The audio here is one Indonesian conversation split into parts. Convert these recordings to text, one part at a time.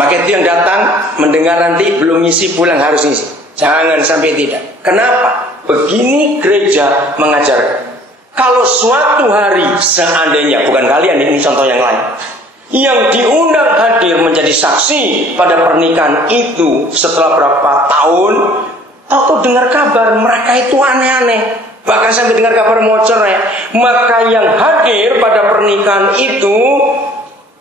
Maka itu yang datang mendengar nanti belum ngisi pulang harus ngisi. Jangan sampai tidak. Kenapa? Begini gereja mengajarkan. Kalau suatu hari seandainya, bukan kalian, ini contoh yang lain, yang diundang hadir menjadi saksi pada pernikahan itu setelah berapa tahun, atau dengar kabar mereka itu aneh-aneh, bahkan sampai dengar kabar mau cerai, maka yang hadir pada pernikahan itu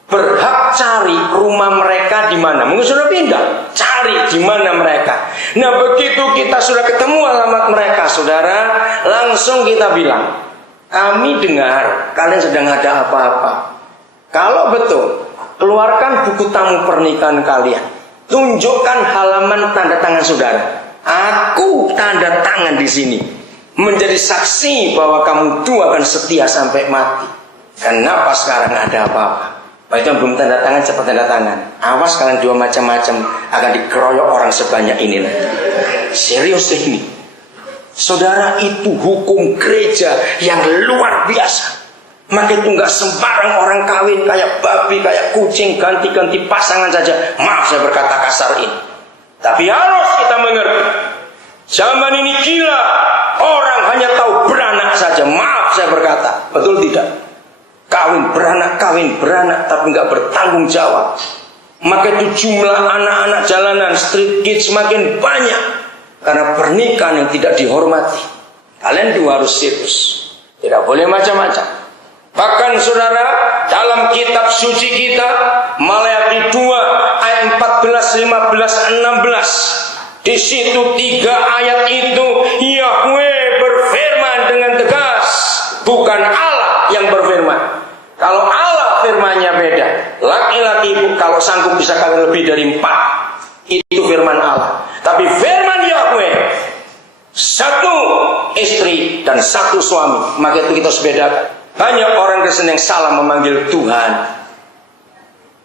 berhak cari rumah mereka di mana. Mungkin sudah pindah, cari di mana mereka. Nah, begitu kita sudah ketemu alamat mereka, saudara, langsung kita bilang, kami dengar kalian sedang ada apa-apa. Kalau betul, keluarkan buku tamu pernikahan kalian. Tunjukkan halaman tanda tangan saudara. Aku tanda tangan di sini, menjadi saksi bahwa kamu dua akan setia sampai mati. Kenapa sekarang ada apa-apa? Pak itu belum tanda tangan, cepat tanda tangan. Awas kalian dua macam-macam akan dikeroyok orang sebanyak ini. Serius ini. Saudara, itu hukum gereja yang luar biasa. Maka itu nggak sembarang orang kawin kayak babi, kayak kucing, ganti-ganti pasangan saja. Maaf saya berkata kasar ini, tapi harus kita mengerti. Zaman ini gila, orang hanya tahu beranak saja. Maaf saya berkata, betul tidak? Kawin beranak, tapi nggak bertanggung jawab. Maka itu jumlah anak-anak jalanan, street kids semakin banyak. Karena pernikahan yang tidak dihormati. Kalian juga harus serius, tidak boleh macam-macam. Bahkan saudara, dalam kitab suci kita, Maleakhi 2 ayat 14, 15, 16, di situ 3 ayat itu Yahweh berfirman dengan tegas, bukan Allah yang berfirman. Kalau Allah firmannya beda. Laki-laki ibu kalau sanggup bisa kawin lebih dari 4, itu firman Allah. Tapi firman Yahweh, 1 istri dan 1 suami. Maka itu kita harus bedakan. Banyak orang Kristen yang salah memanggil Tuhan.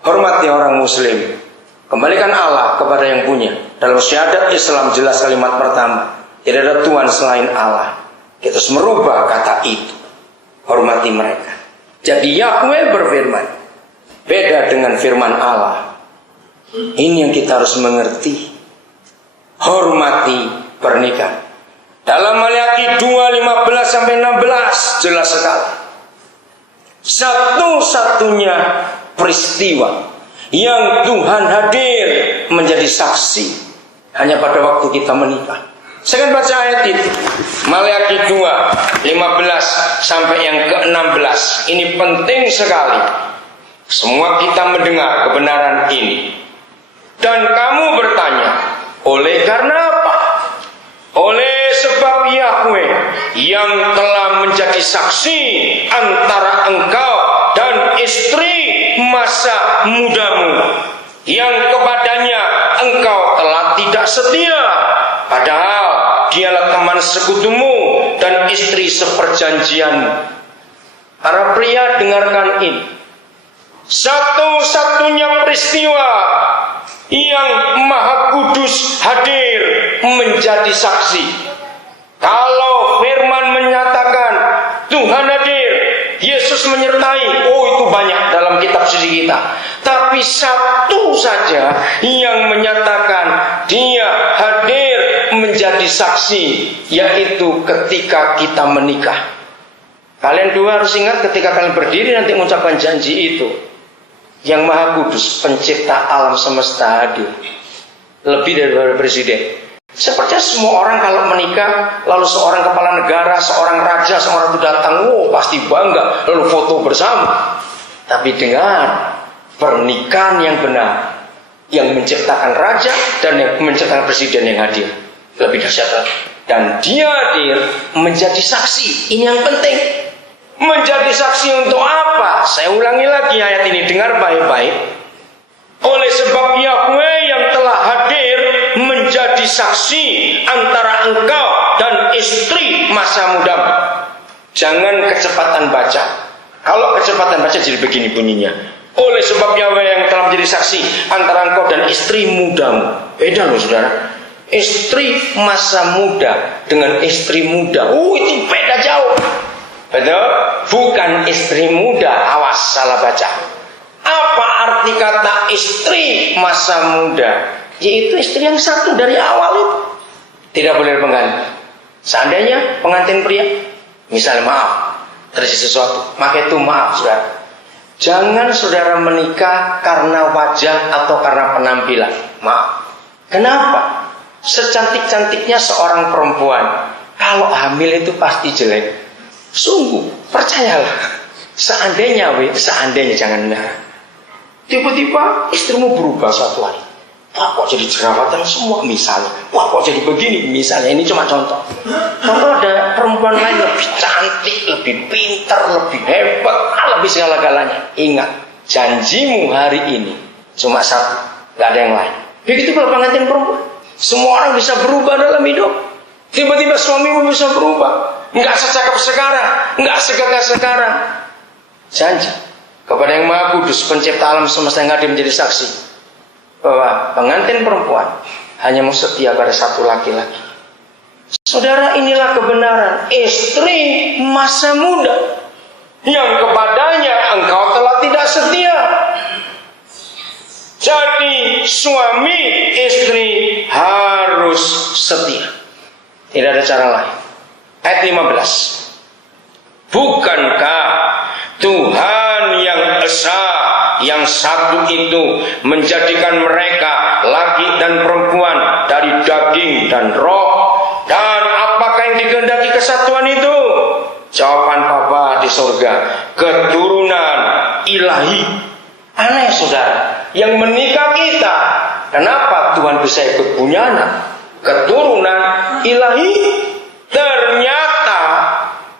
Hormati orang Muslim. Kembalikan Allah kepada yang punya. Dalam syahadat Islam jelas kalimat pertama, tidak ada Tuhan selain Allah. Kita harus merubah kata itu. Hormati mereka. Jadi Yahweh berfirman, beda dengan firman Allah. Ini yang kita harus mengerti. Hormati pernikahan. Dalam Maleakhi 2, 15-16 jelas sekali. Satu-satunya peristiwa yang Tuhan hadir menjadi saksi hanya pada waktu kita menikah. Saya akan baca ayat itu, Maleakhi 2, 15 sampai yang ke-16. Ini penting sekali. Semua kita mendengar kebenaran ini. Dan kamu bertanya, oleh karena apa? Oleh sebab Yahweh yang telah menjadi saksi antara engkau dan istri masa mudamu, yang kepadanya engkau telah tidak setia, padahal dialah teman sekutumu dan istri seperjanjianmu. Para pria, dengarkan ini. Satu-satunya peristiwa yang Maha Kudus hadir menjadi saksi. Kalau firman menyatakan Tuhan hadir, Yesus menyertai, oh itu banyak dalam kitab suci kita. Tapi satu saja yang menyatakan dia hadir menjadi saksi, yaitu ketika kita menikah. Kalian dua harus ingat ketika kalian berdiri nanti mengucapkan janji itu. Yang Maha Kudus, pencipta alam semesta hadir. Lebih daripada presiden. Seperti semua orang kalau menikah, lalu seorang kepala negara, seorang raja, seorang itu datang, wow pasti bangga, lalu foto bersama. Tapi dengan pernikahan yang benar, yang menciptakan raja dan yang menciptakan presiden yang hadir, lebih dahsyat lagi. Dan dia hadir menjadi saksi. Ini yang penting. Menjadi saksi untuk apa? Saya ulangi lagi ayat ini, dengar baik-baik. Oleh sebab Yahweh yang telah hadir menjadi saksi antara engkau dan istri masa mudamu. Jangan kecepatan baca. Kalau kecepatan baca jadi begini bunyinya. Oleh sebab Yahweh yang telah menjadi saksi antara engkau dan istri mudamu. Beda loh saudara. Istri masa muda dengan istri muda. Itu beda jauh. Betul? Bukan istri muda, awas salah baca. Apa arti kata istri masa muda? Yaitu istri yang satu dari awal itu. Tidak boleh pengganti. Seandainya pengantin pria, misalnya maaf, terjadi sesuatu, maka itu maaf saudara. Jangan saudara menikah karena wajah atau karena penampilan. Maaf. Kenapa? Secantik-cantiknya seorang perempuan, kalau hamil itu pasti jelek. Sungguh, percayalah. Seandainya jangan benar. Tiba-tiba istrimu berubah suatu hari. Wah kok jadi jerawatan semua misalnya. Wah kok jadi begini misalnya. Ini cuma contoh. Contoh ada perempuan lain lebih cantik, lebih pintar, lebih hebat, lebih segala-galanya. Ingat, janjimu hari ini cuma satu, gak ada yang lain. Begitu kalau pengantin perempuan. Semua orang bisa berubah dalam hidup. Tiba-tiba suamimu bisa berubah. Enggak secakap sekarang, enggak segagah sekarang. Janji kepada yang Maha Kudus, pencipta alam semesta yang hadir menjadi saksi bahwa pengantin perempuan hanya mau setia pada satu laki-laki. Saudara, inilah kebenaran istri masa muda yang kepadanya engkau telah tidak setia. Jadi suami istri harus setia. Tidak ada cara lain. Ayat 15. Bukankah Tuhan yang esa, yang satu itu menjadikan mereka laki dan perempuan dari daging dan roh? Dan apakah yang dikehendaki kesatuan itu? Jawaban Bapa di surga, keturunan ilahi. Aneh saudara, yang menikah kita, kenapa Tuhan bisa ikut punya anak? Keturunan ilahi. Ternyata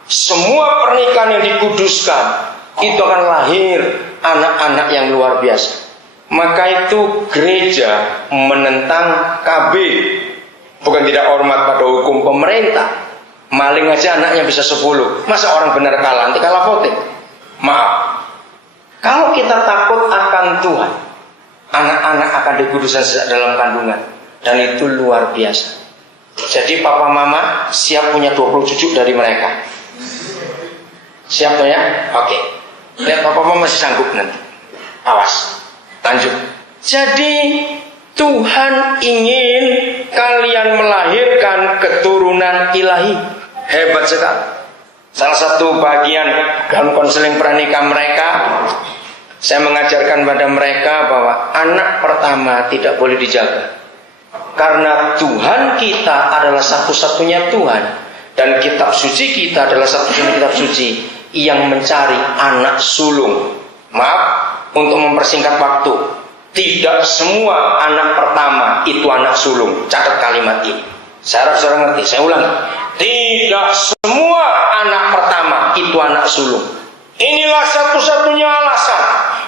semua pernikahan yang dikuduskan itu akan lahir anak-anak yang luar biasa. Maka itu gereja menentang KB. Bukan tidak hormat pada hukum pemerintah. Maling aja anaknya bisa 10. Masa orang benar kalah, nanti kalah voting. Maaf. Kalau kita takut akan Tuhan, anak-anak akan dikuduskan sejak dalam kandungan. Dan itu luar biasa. Jadi papa mama siap punya 20 cucu dari mereka. Siap tuh ya? Oke. Lihat papa mama masih sanggup nanti. Awas. Lanjut. Jadi Tuhan ingin kalian melahirkan keturunan ilahi. Hebat sekali. Salah satu bagian dalam konseling pernikahan mereka, saya mengajarkan pada mereka bahwa anak pertama tidak boleh dijaga. Karena Tuhan kita adalah satu-satunya Tuhan. Dan kitab suci kita adalah satu-satunya kitab suci yang mencari anak sulung. Maaf, untuk mempersingkat waktu, tidak semua anak pertama itu anak sulung. Catat kalimat ini. Saya harap saudara ngerti, saya ulang. Tidak semua anak pertama itu anak sulung. Inilah satu-satunya alasan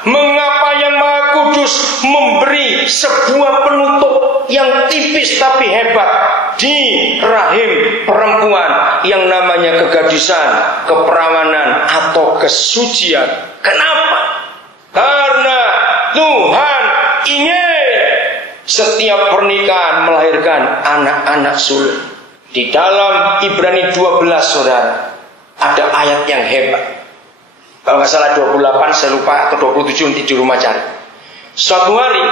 mengapa Yang Maha Kudus memberi sebuah penutup yang tipis tapi hebat di rahim perempuan yang namanya kegadisan, keperawanan atau kesucian. Kenapa? Karena Tuhan ingin setiap pernikahan melahirkan anak-anak sulung. Di dalam Ibrani 12 saudara, ada ayat yang hebat. Kalau nggak salah 28, saya lupa, atau 27 nanti di rumah cari. Suatu hari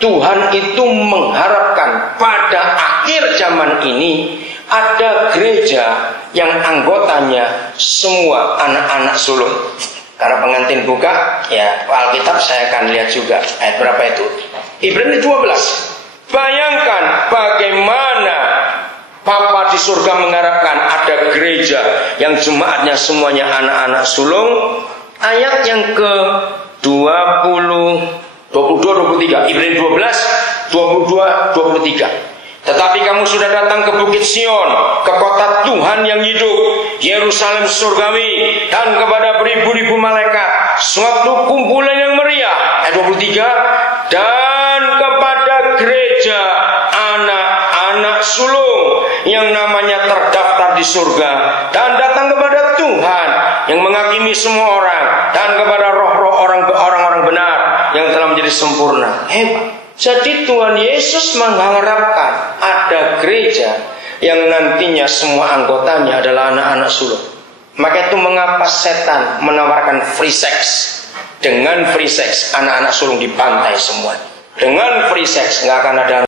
Tuhan itu mengharapkan pada akhir zaman ini ada gereja yang anggotanya semua anak-anak sulung. Karena pengantin buka, ya Alkitab saya akan lihat juga ayat berapa itu. Ibrani 12. Bayangkan bagaimana Papa di surga mengharapkan ada gereja yang jemaatnya semuanya anak-anak sulung. Ayat yang ke 22-23 Ibrani 12 22-23. Tetapi kamu sudah datang ke Bukit Sion, ke kota Tuhan yang hidup, Yerusalem surgawi, dan kepada beribu-ribu malaikat, suatu kumpulan yang meriah. Ayat 23. Dan kepada gereja anak-anak sulung yang namanya terdaftar di surga, dan datang kepada Tuhan yang menghakimi semua orang, dan kepada roh-roh orang-orang benar yang telah menjadi sempurna. Hebat. Jadi Tuhan Yesus mengharapkan ada gereja yang nantinya semua anggotanya adalah anak-anak sulung. Maka itu mengapa setan menawarkan free sex. Dengan free sex, anak-anak sulung dibantai semua. Dengan free sex, nggak akan ada